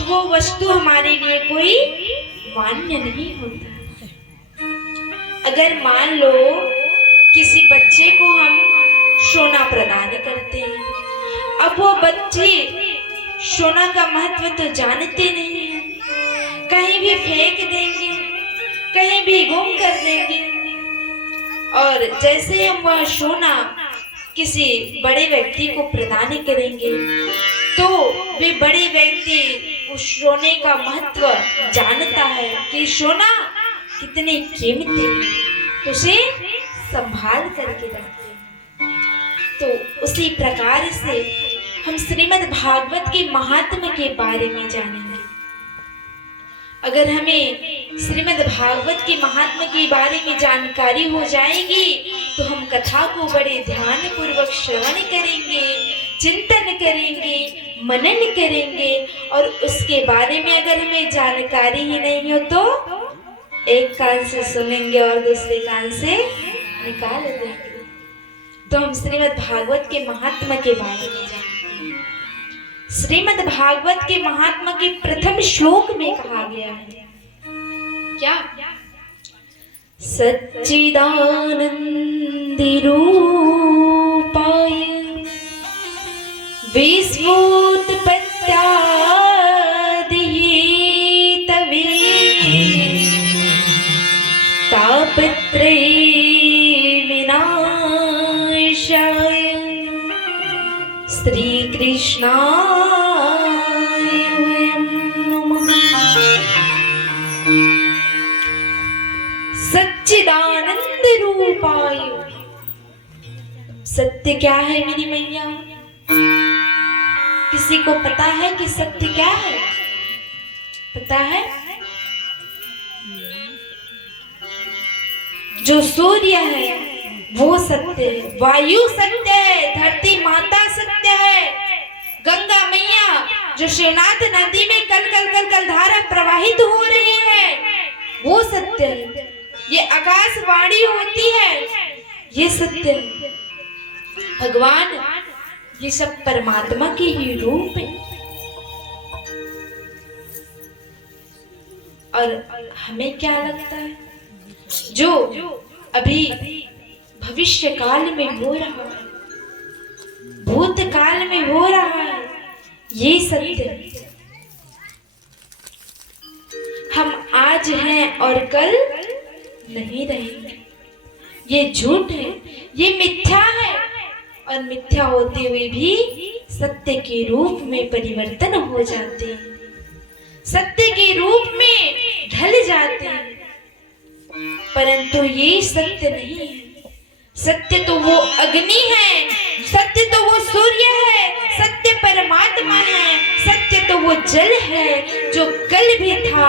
तो वो वस्तु हमारे लिए कोई मान्य नहीं होता। अगर मान लो किसी बच्चे को हम सोना प्रदान करते हैं, अब वो बच्चे सोना का महत्व तो जानते नहीं हैं, कहीं भी फेंक देंगे, कहीं भी गुम कर देंगे। और जैसे हम वह सोना किसी बड़े व्यक्ति को प्रदान करेंगे तो वे बड़े व्यक्ति उस सोने का महत्व जानता है कि सोना कितने कीमती है, तो उसे संभाल करके रखते हैं। तो उसी प्रकार से हम श्रीमद् भागवत के महात्म्य के बारे में जानेंगे। अगर हमें श्रीमद् भागवत के महात्म्य के बारे में जानकारी हो जाएगी तो हम कथा को बड़े ध्यान पूर्वक श्रवण करेंगे, चिंतन करेंगे, मनन करेंगे। और उसके बारे में अगर हमें जानकारी ही नहीं हो तो एक कान से सुनेंगे और दूसरे कान से निकाल देंगे। तो हम श्रीमद् भागवत के महात्म्य के बारे में जानेंगे। श्रीमद् भागवत के महात्मा के प्रथम श्लोक में कहा गया है क्या? सच्चिदानंदी रूपाय विश्वोत्पत्त्यादिहेतवे तापत्रय विनाशाय श्री कृष्णाय नमः। सच्चिदानंद रूपाय। सत्य क्या है मेरी मैया? किसी को पता है कि सत्य क्या है? पता है? जो सूर्य है वो सत्य है, वायु सत्य है, धरती माता सत्य है, गंगा मैया जो शिवनाथ नदी में कल कल कल कल धारा प्रवाहित हो रही है वो सत्य है, ये आकाशवाणी होती है ये सत्य है। भगवान ये सब परमात्मा के ही रूप है। और हमें क्या लगता है जो अभी भविष्य काल में हो रहा है, भूतकाल में हो रहा है, ये सत्य है। हम आज हैं और कल नहीं रहेंगे, ये झूठ है, ये मिथ्या है। और मिथ्या होते हुए भी सत्य के रूप में परिवर्तन हो जाते हैं, सत्य के रूप में ढल जाते हैं। परंतु ये सत्य नहीं है। सत्य तो वो अग्नि है, सत्य तो वो सूर्य है, सत्य परमात्मा है, सत्य तो वो जल है जो कल भी था,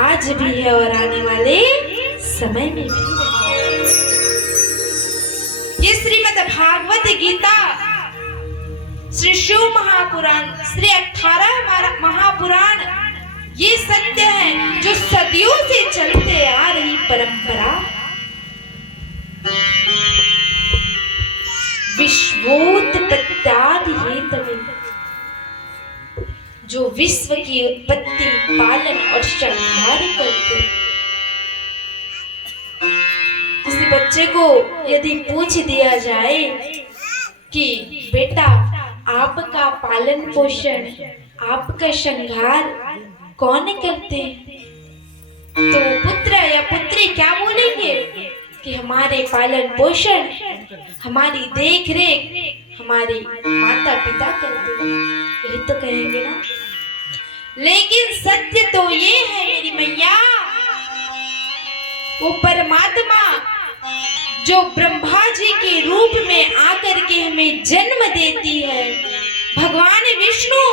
आज भी है और आने वाले समय में भी है। ये श्रीमद् भागवत गीता, श्री शिव महापुराण, श्री 18 महापुराण, ये सत्य है जो सदियों से चलते आ रही परंपरा। विश्वोत्पत्त्यादिहेतवे, जो विश्व की उत्पत्ति, पालन और संहार करते। किसी बच्चे को यदि पूछ दिया जाए कि बेटा आपका पालन पोषण, आपका संहार कौन करते हैं, तो पुत्र या पुत्री क्या बोलेंगे कि हमारे पालन पोषण, हमारी देख रेख हमारे माता पिता करते हैं, यही तो कहेंगे ना। लेकिन सत्य तो ये है मेरी मैया, वो परमात्मा जो ब्रह्मा जी के रूप में आकर के हमें जन्म देती है, भगवान विष्णु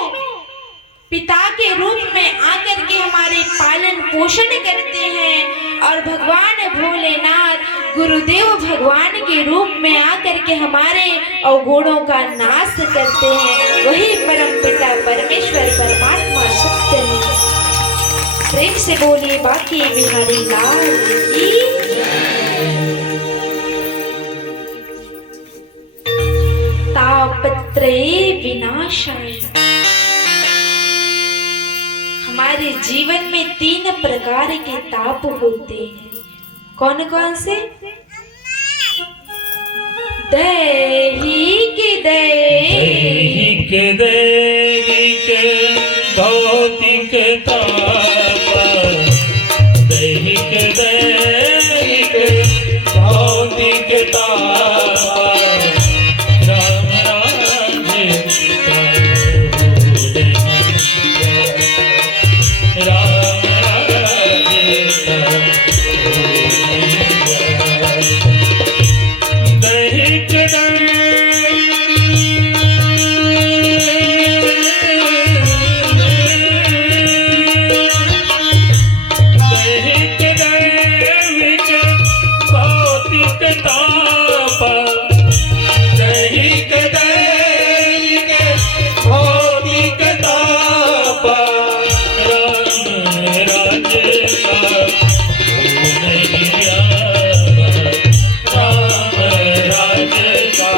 पिता के रूप में आकर के हमारे पालन पोषण करते हैं, और भगवान भोलेनाथ गुरुदेव भगवान के रूप में आकर के हमारे अवगुणों का नाश करते हैं। वही परम पिता परमेश्वर परमात्मा सत्य है। प्रेम से बोलिए बाकी बिहारी लाल की। तापत्रये विनाशाय। हमारे जीवन में 3 प्रकार के ताप होते हैं। कौन कौन से? दैहिक दैहिक भौतिक ताप, दैहिक भौतिक ताप, राम राज्य का राम राज्य का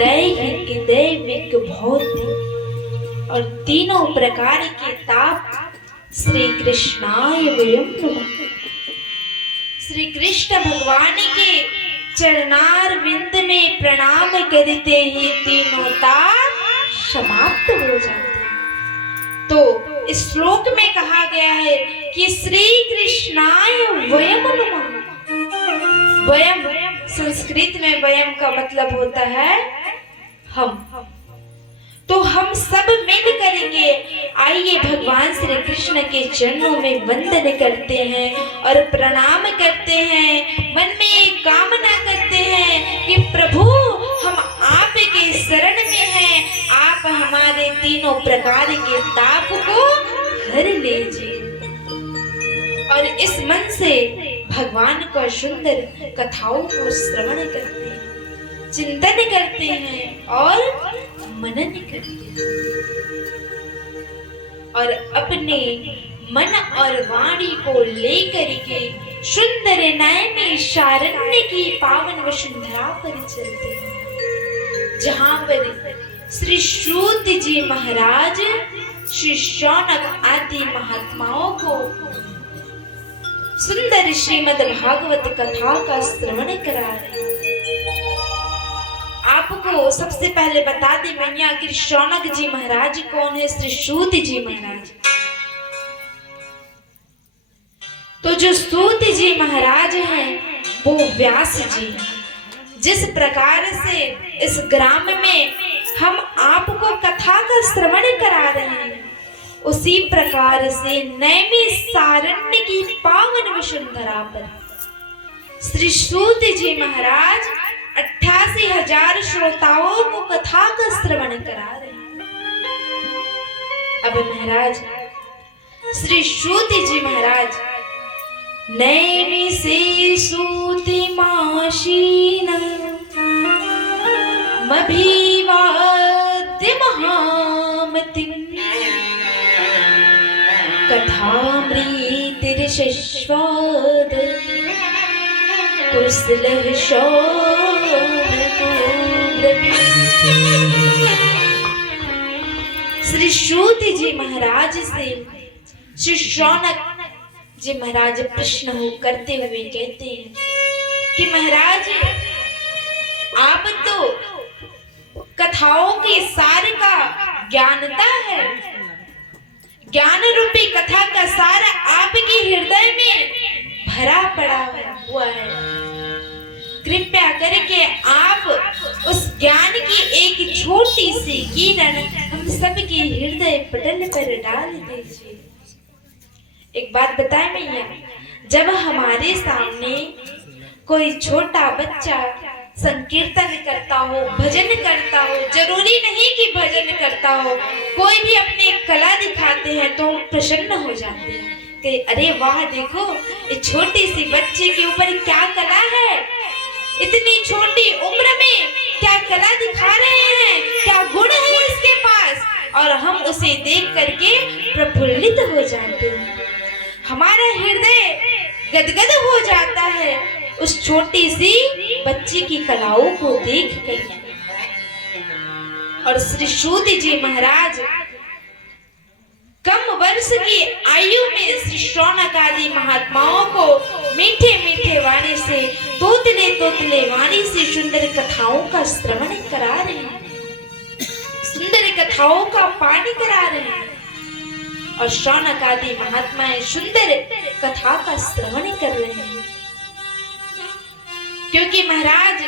दैहिक दैविक भौतिक और तीनों प्रकार के ताप श्री कृष्णाय वयं नमः। श्री कृष्ण भगवान के चरणारविंद में प्रणाम करते ही तीनों ताप समाप्त हो जाते हैं। तो इस श्लोक में कहा गया है कि श्री कृष्णाय वयं नमः। वयं संस्कृत में वयं का मतलब होता है हम। तो हम सब मिल करके आइए भगवान श्री कृष्ण के चरणों में वंदन करते हैं और प्रणाम करते हैं। मन में एक कामना करते हैं कि प्रभु हम आपके शरण में हैं, आप हमारे तीनों प्रकार के ताप को हर लीजिए। और इस मन से भगवान का सुंदर कथाओं को श्रवण करते हैं, चिंतन करते हैं और मनन करते हैं और अपने मन और वाणी को लेकर के सुंदर नयनी शारण्य की पावन वसुंधरा पर चलते हैं, जहां पर श्री सूत जी महाराज श्री शौनक आदि महात्माओं को सुंदर श्रीमद् भागवत कथा का श्रवण करा रहे हैं। आपको सबसे पहले बता दें मैया कि शौनक जी महाराज कौन है? श्री सूत जी महाराज। तो जो सूत जी महाराज हैं वो व्यास जी। जिस प्रकार से इस ग्राम में हम आपको कथा का श्रवण करा रहे हैं, उसी प्रकार से नैमी सारण्य की पावन वसुंधरा पर श्री सूत जी महाराज 88,000 श्रोताओं को कथा का श्रवण करा रहे हैं। अब महाराज श्री सूत जी महाराज नैमी से सूति माशीन मभिवाद्य महामति कथामृतिर्षस्वाद कुशलः श्री सूत जी महाराज से श्री शौनक जी महाराज प्रश्न करते हुए कहते हैं कि महाराज आप तो कथाओं के सार का ज्ञानता है, ज्ञान रूपी कथा का सार आपके हृदय में भरा पड़ा हुआ है। कृपया करके आप उस ज्ञान की एक छोटी सी किरण हम सबके हृदय पटल पर डाल दीजिए। एक बात बताएं मैया, जब हमारे सामने कोई छोटा बच्चा संकीर्तन करता हो, भजन करता हो, जरूरी नहीं कि भजन करता हो, कोई भी अपनी कला दिखाते हैं तो हम प्रसन्न हो जाते हैं कि अरे वाह देखो इस छोटी सी बच्चे के ऊपर क्या कला है, इतनी छोटी उम्र में क्या कला दिखा रहे हैं, क्या गुण है इसके पास, और हम उसे देख करके प्रफुल्लित हो जाते हैं, हमारा हृदय गदगद हो जाता है उस छोटी सी बच्ची की कलाओं को देख कर और श्री सूत जी महाराज कम वर्ष की आयु में श्री शौनक आदि महात्माओं को मीठे मीठे वाणी से तोतले तोतले वाणी से सुंदर कथाओं का श्रवण करा रहे हैं, सुंदर कथाओं का पाठ करा रहे हैं। और शौनक आदि महात्माएं सुंदर कथा का श्रवण कर रहे हैं। क्योंकि महाराज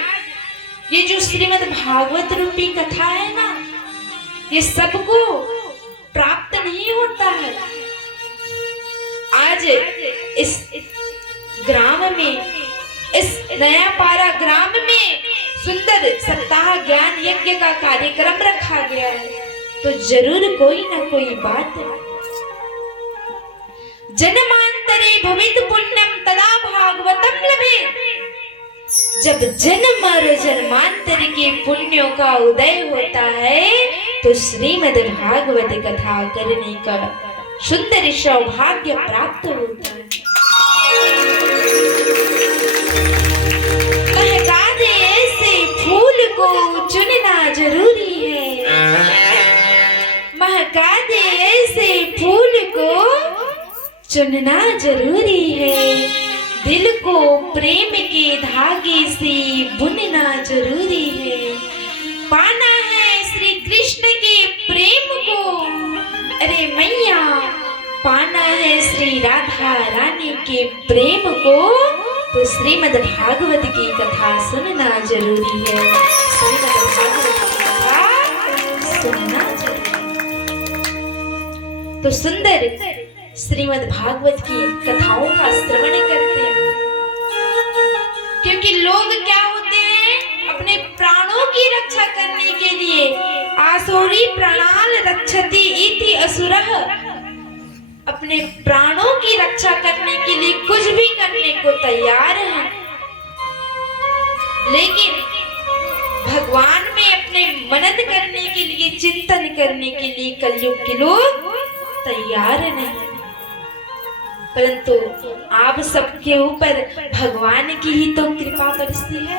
ये जो श्रीमद् भागवत रूपी कथा है ना, ये सबको प्राप्त नहीं होता है। आज इस ग्राम में, इस नया पारा ग्राम में सुंदर सप्ताह ज्ञान यज्ञ का कार्यक्रम रखा गया है, तो जरूर कोई ना कोई बात है। जन्मांतरे भवित पुण्यम तदा भागवतम लभे। जब जन्म और जन्मांतर के पुण्यों का उदय होता है तो श्रीमद् भागवत कथा करने का सुंदर सौभाग्य प्राप्त होता है। महका दे ऐसे फूल को चुनना जरूरी है, महका दे ऐसे फूल को चुनना जरूरी है। दिल को प्रेम के धागे से बुनना जरूरी है। पाना है श्री कृष्ण के प्रेम को, अरे मैया पाना है श्री राधा रानी के प्रेम को, तो श्रीमद् भागवत की कथा सुनना जरूरी है। श्रीमद् भागवत की कथा सुनना जरूरी है। तो सुंदर श्रीमद् भागवत की कथाओं का श्रवण करते हैं। क्योंकि लोग क्या होते हैं, अपने प्राणों की रक्षा करने के लिए आसुरी प्राणाल रक्षति इति असुरः, अपने प्राणों की रक्षा करने के लिए कुछ भी करने को तैयार है। लेकिन भगवान में अपने मनन करने के लिए, चिंतन करने के लिए कलयुग के लोग तैयार नहीं। परंतु आप सबके ऊपर भगवान की ही तो कृपा बरसती है।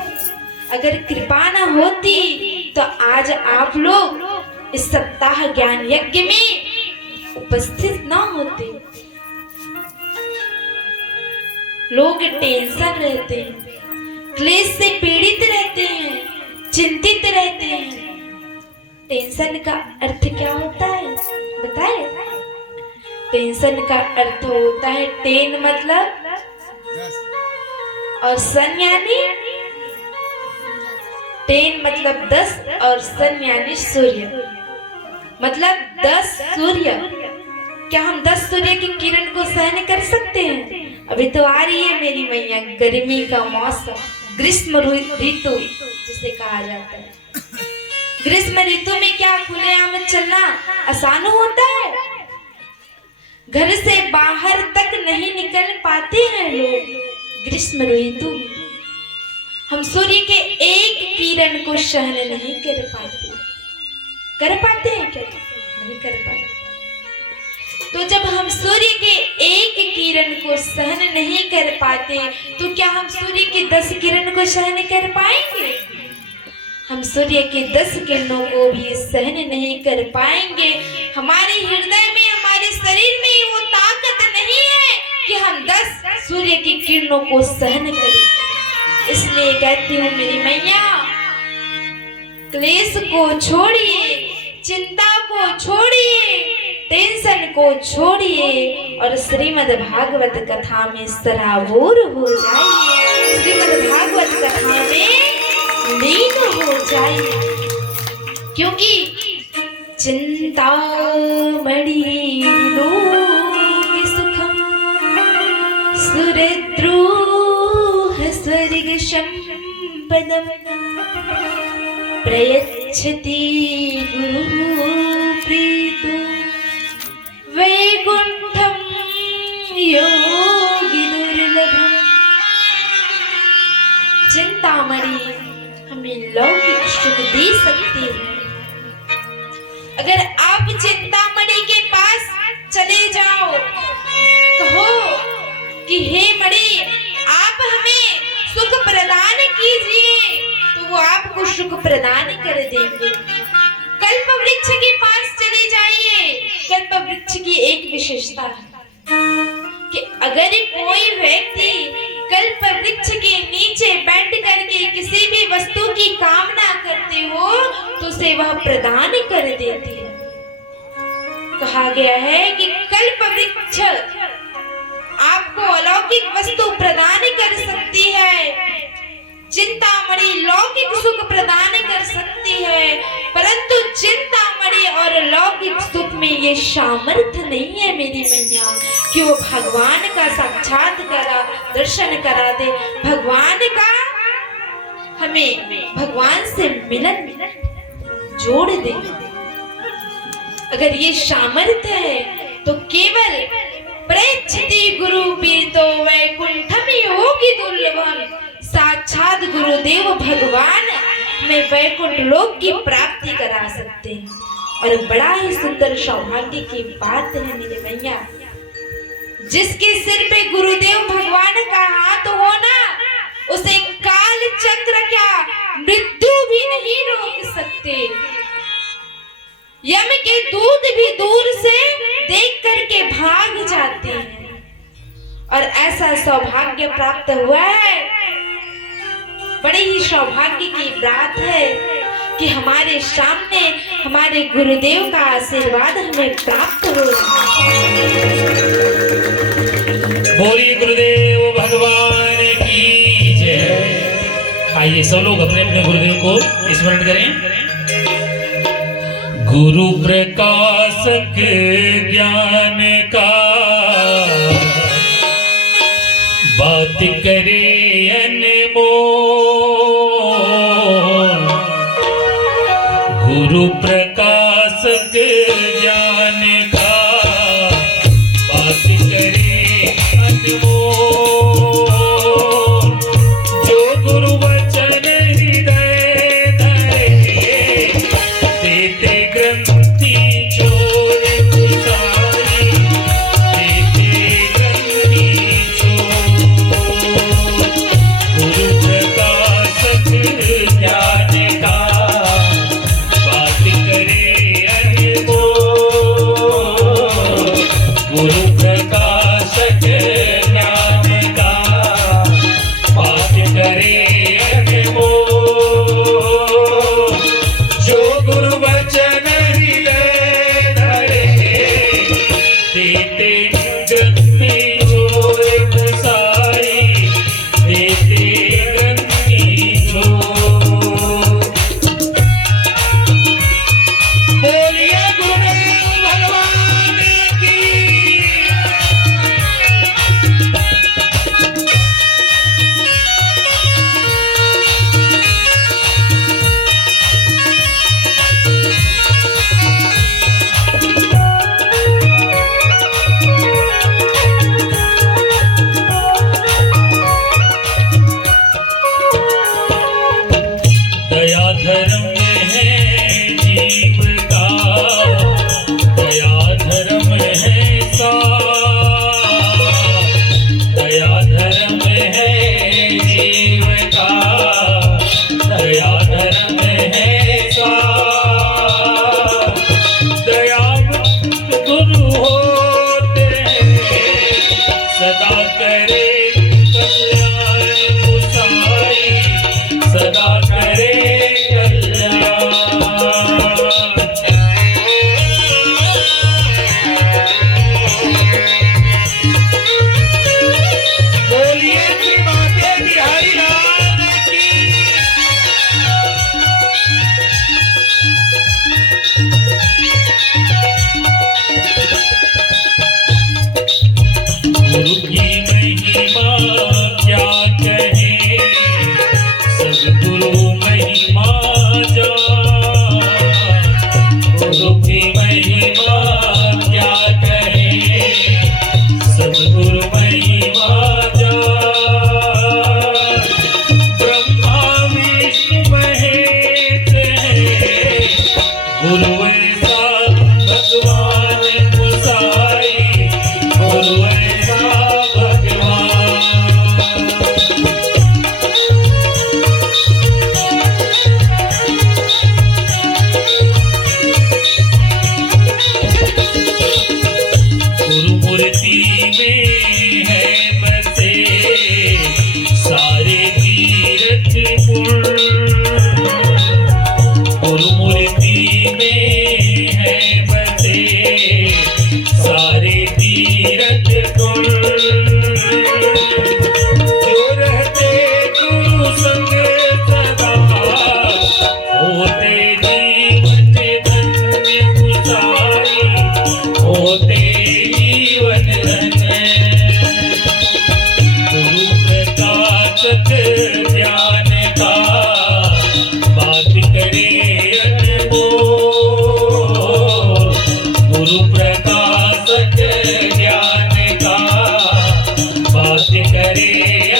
अगर कृपा न होती तो आज आप लोग इस सप्ताह ज्ञान यज्ञ में उपस्थित न होते। लोग टेंशन रहते हैं, क्लेश से पीड़ित रहते हैं, चिंतित रहते हैं। टेंशन का अर्थ क्या होता है बताए? टेंशन का अर्थ होता है, टेन मतलब और सन यानी, टेन मतलब 10 और सन यानी सूर्य, मतलब 10 सूर्य। क्या हम 10 सूर्य की किरण को सहन कर सकते हैं? अभी तो आ रही है मेरी मैया गर्मी का मौसम, ग्रीष्म ऋतु जिसे कहा जाता है। ग्रीष्म ऋतु में क्या खुलेआम चलना आसान होता है? घर से बाहर तक नहीं निकल पाते हैं लोग ग्रीष्म ऋतु में। हम सूर्य के एक किरण को सहन नहीं कर पाते। कर पाते हैं क्या? नहीं कर पाते। तो जब हम सूर्य के एक किरण को सहन नहीं कर पाते तो क्या हम सूर्य के 10 किरण को सहन कर पाएंगे? हम सूर्य के 10 किरणों को भी सहन नहीं कर पाएंगे। हमारे हृदय में, हमारे शरीर में वो ताकत नहीं है कि हम 10 सूर्य की किरणों को सहन करें। इसलिए कहती हूँ मेरी मैया, क्लेश को छोड़िए, चिंता को छोड़िए, टेंशन को छोड़िए और श्रीमद् भागवत कथा में सराबोर हो जाइए। श्रीमद् भागवत कथा में लीन हो जाइए। क्योंकि चिंतामणि लोक सुखम सुरद्रोह स्वर्ग संपदम प्रयच्छति गुरु प्रीतो वैकुंठम योगी दुर्लभम। चिंतामणि हमें लौकिक सुख दे सकती है। अगर आप चिंतामणि के पास चले जाओ, कहो कि हे मणि, आप हमें सुख प्रदान कीजिए तो वो आपको सुख प्रदान कर देंगे। कल्प वृक्ष के पास चले जाइए। कल्प वृक्ष की एक विशेषता है कि अगर कोई व्यक्ति कल्प वृक्ष के नीचे बैठ करके किसी भी वस्तु की कामना करते हो तो उसे वह प्रदान कर देती है। कहा गया है कि कल्प वृक्ष आपको अलौकिक वस्तु प्रदान कर सकती है, चिंतामणि लौकिक सुख प्रदान कर सकती है, परंतु चिंतामणि और लौकिक सुख में ये सामर्थ्य नहीं है मेरी मैया कि वो भगवान का साक्षात दर्शन करा दे, भगवान का हमें भगवान से मिलन जोड़ दे। अगर ये सामर्थ्य है तो केवल प्रेक्षति गुरु पीतो वैकुंठम योगी दुर्लभम, साक्षात गुरुदेव भगवान में वैकुंठ लोक की प्राप्ति करा सकते हैं। और बड़ा ही सुंदर सौभाग्य की बात है मेरे मैया, जिसके सिर पे गुरुदेव भगवान का हाथ हो ना, उसे काल चक्र क्या मृत्यु भी नहीं रोक सकते। यम के दूत भी दूर से देख करके भाग जाते हैं। और ऐसा सौभाग्य प्राप्त हुआ है, बड़ी ही सौभाग्य की बात है कि हमारे सामने हमारे गुरुदेव का आशीर्वाद हमें प्राप्त हो रहा है। बोलिए गुरुदेव भगवान की जय। आइए सब लोग अपने अपने गुरुदेव को स्मरण करें। गुरु प्रकाशक ज्ञान का बात करे अनमोल, गुरु प्रकाशक ज्ञान का बात करे अनमोल, जो गुरु वचन हृदय धरे देते ग्रंथि छोड़ खुदाई, देते ग्रंथि छोड़, गुरु प्रकाशक ज्ञान का बात करे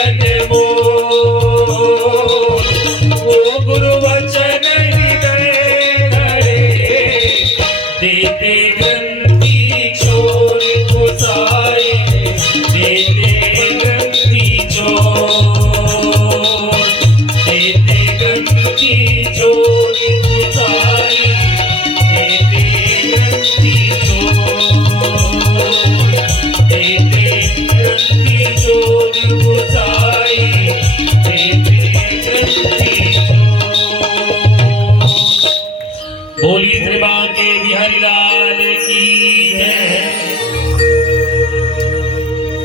अनमोल वो गुरु वचन हृदय धरे देते ग्रंथि छोर कुसाए देते ग्रंथि छोर देते ग्रंथि छोर कुसाए देते ग्रंथि छोर देते ग्रंथि छोर कुसाए देते ग्रंथि छोर। बोलिए श्री बांके बिहारी लाल की जय।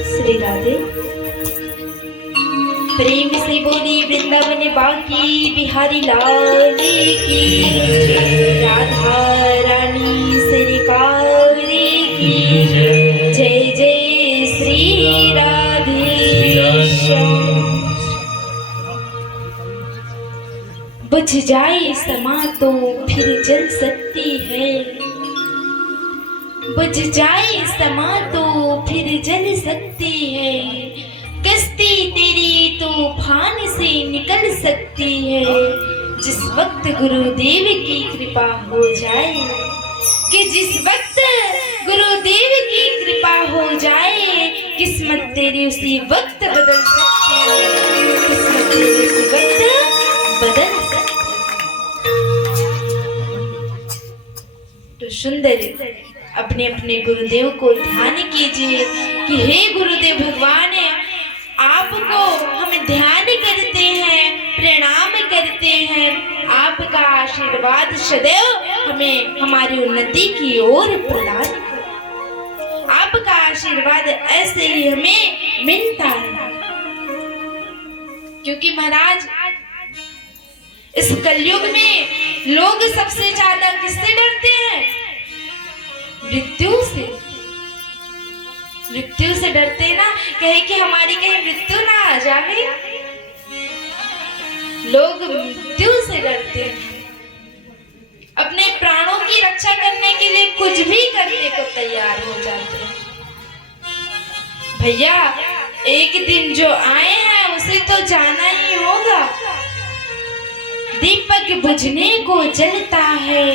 श्री राधे। प्रेम से बोली वृंदावन बांकी बिहारी लाल की राधा रानी सरकार की जय जय श्री राधे श्याम। बुझ जाए समा तो फिर जल सकती है, बुझ जाए समा तो फिर जल सकती है, कश्ती तेरी तूफान से निकल सकती है, जिस वक्त गुरुदेव की कृपा हो जाए, कि जिस वक्त गुरुदेव की कृपा हो जाए, किस्मत तेरी उसी वक्त बदल सकती है, किस्मत तेरी उसी वक्त बदल सकती है। तो सुंदर अपने अपने गुरुदेव को ध्यान कीजिए कि हे गुरुदेव भगवान, आपको हम ध्यान करते हैं, प्रणाम करते हैं, आपका आशीर्वाद सदैव हमें हमारी उन्नति की ओर प्रदान करें। आपका आशीर्वाद ऐसे ही हमें मिलता है, क्योंकि महाराज इस कलयुग में लोग सबसे ज्यादा किससे डरते हैं? मृत्यु से। मृत्यु से डरते ना, कहे कि हमारी कहीं मृत्यु ना आ जाए। लोग मृत्यु से डरते हैं, अपने प्राणों की रक्षा करने के लिए कुछ भी करने को तैयार हो जाते हैं। भैया एक दिन जो आए हैं उसे तो जाना ही होगा। दीपक बुझने को जलता है,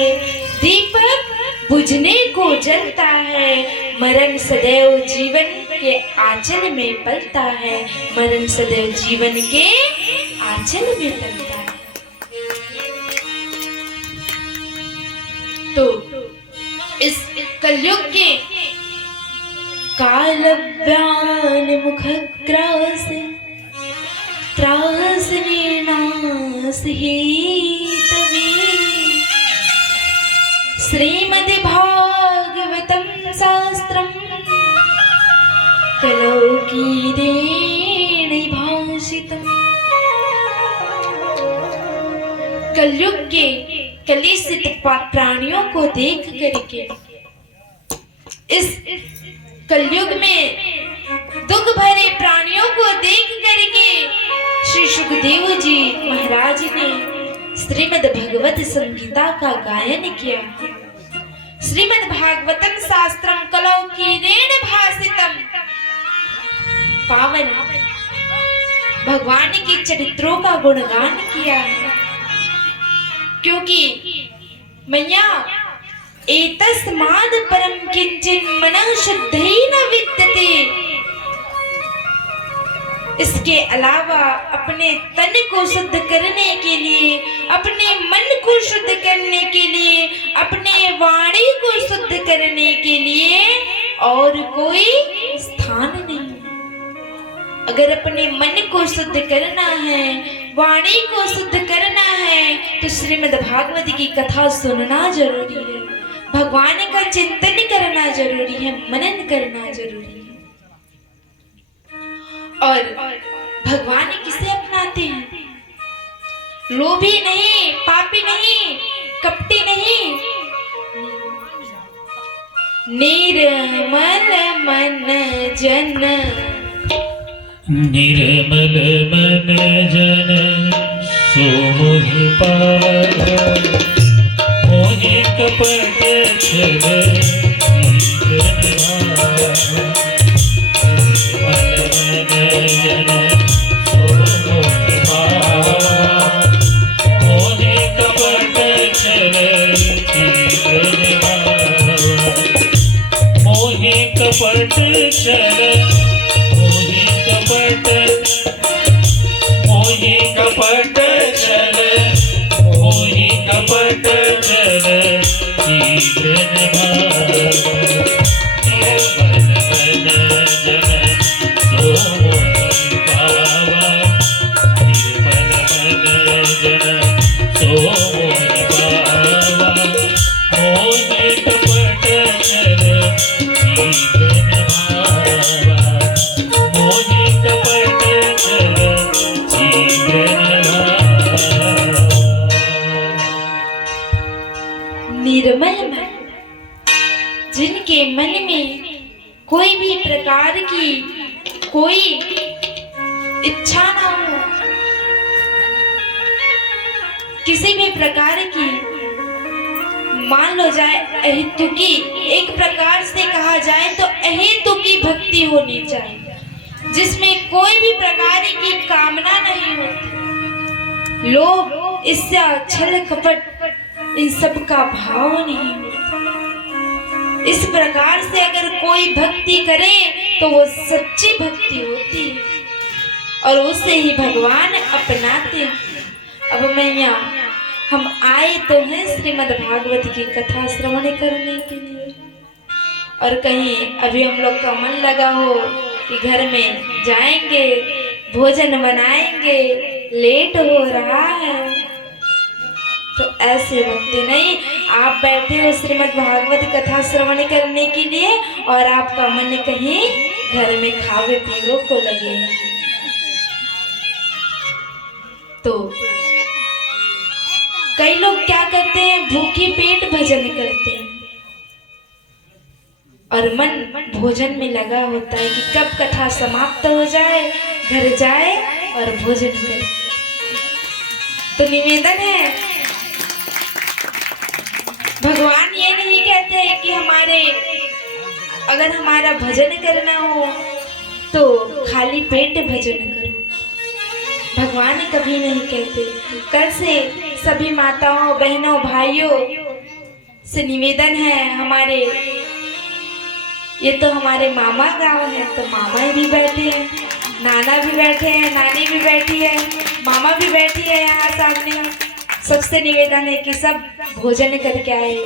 दीपक बुझने को जलता है, मरण सदैव जीवन के आंचल में पलता है, मरण सदैव जीवन के आंचल में पलता है। तो इस कलयुग के कालव्यान मुखग्रास त्रास निर्नास ही तवे श्रीमद्भागवतं शास्त्रं कलौकीरेण भाषितम्। कलयुग के कलुषित प्राणियों को देख करके, इस कलयुग में दुख भरे प्राणियों को देख करके श्री सुखदेव जी महाराज ने श्रीमद् भगवत संगीता का गायन किया। श्रीमद् भागवतम शास्त्रम कलौकीरेण भाषितम। पावन भगवान के चरित्रों का गुणगान किया है, क्योंकि मैया एतस्माद् परम किंचिन मनः शुद्धेन विद्यते। इसके अलावा अपने तन को शुद्ध करने के लिए, अपने मन को शुद्ध करने के लिए, अपने वाणी को शुद्ध करने के लिए और कोई स्थान नहीं। अगर अपने मन को शुद्ध करना है, वाणी को शुद्ध करना है, तो श्रीमद् भागवत की कथा सुनना जरूरी है, भगवान का चिंतन करना जरूरी है, मनन करना जरूरी है। और भगवान किसे अपनाते हैं? लोभी नहीं, पापी नहीं, कपटी नहीं, निर्मल मन जन, निर्मल मन जन सो मोहि पाया, मोहि कपट छल जन सो मोहि पावा मोहि कपट छल मोहि कपट छल मोहि कपट मोहि कपट छल मोहि कपट छल शीघ्र निर्मल मन जन सो मोहि पावा निर्मल मन जन सो मोहि पावा मोहि कपट छल शीघ्र निर्मल मोहि कपट छल शीघ्र निर्मल मन, जिनके मन में कोई भी प्रकार की कोई इच्छा ना हो, किसी भी प्रकार की, मान लो जाए अहेतु की, एक प्रकार से कहा जाए तो अहेतु की भक्ति होनी चाहिए, जिसमें कोई भी प्रकार की कामना नहीं होती, लोभ ईर्ष्या छल कपट इन सब का भाव नहीं होता। इस प्रकार से अगर कोई भक्ति करे तो वो सच्ची भक्ति होती है और उसे ही भगवान अपनाते हैं। अब मैया हम आए तो हैं श्रीमद् भागवत की कथा श्रवण करने के लिए, और कहीं अभी हम लोग का मन लगा हो कि घर में जाएंगे, भोजन बनाएंगे, लेट हो रहा है, तो ऐसे भक्ति नहीं। आप बैठे हो श्रीमद् भागवत कथा श्रवण करने के लिए और आपका मन कहीं घर में खावे पीवे को लगे, तो कई लोग क्या करते हैं, भूखे पेट भजन करते हैं और मन भोजन में लगा होता है कि कब कथा समाप्त हो जाए, घर जाए और भोजन करे। तो निवेदन है, भगवान ये नहीं कहते हैं कि अगर हमारा भजन करना हो तो खाली पेट भजन करो, भगवान कभी नहीं कहते। कल से सभी माताओं बहनों भाइयों से निवेदन है, हमारे ये तो हमारे मामा गांव है, तो मामा भी बैठे हैं, नाना भी बैठे हैं, नानी भी बैठी है, मामा भी बैठी है यहाँ सामने। सबसे निवेदन है कि सब भोजन करके आए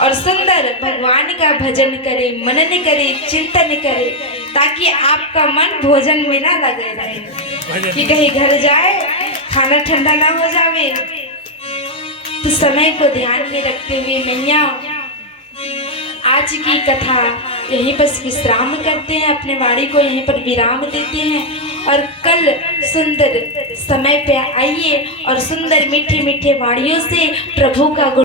और सुंदर भगवान का भजन करे, मनन करे, चिंतन करे, ताकि आपका मन भोजन में ना लगे रहे कि कहीं घर जाए खाना ठंडा ना हो जावे। तो समय को ध्यान में रखते हुए मैया आज की कथा यहीं पर विश्राम करते हैं, अपने वाणी को यहीं पर विराम देते हैं और कल सुंदर समय पे आइए और सुंदर मीठे मीठे वाणियों से प्रभु का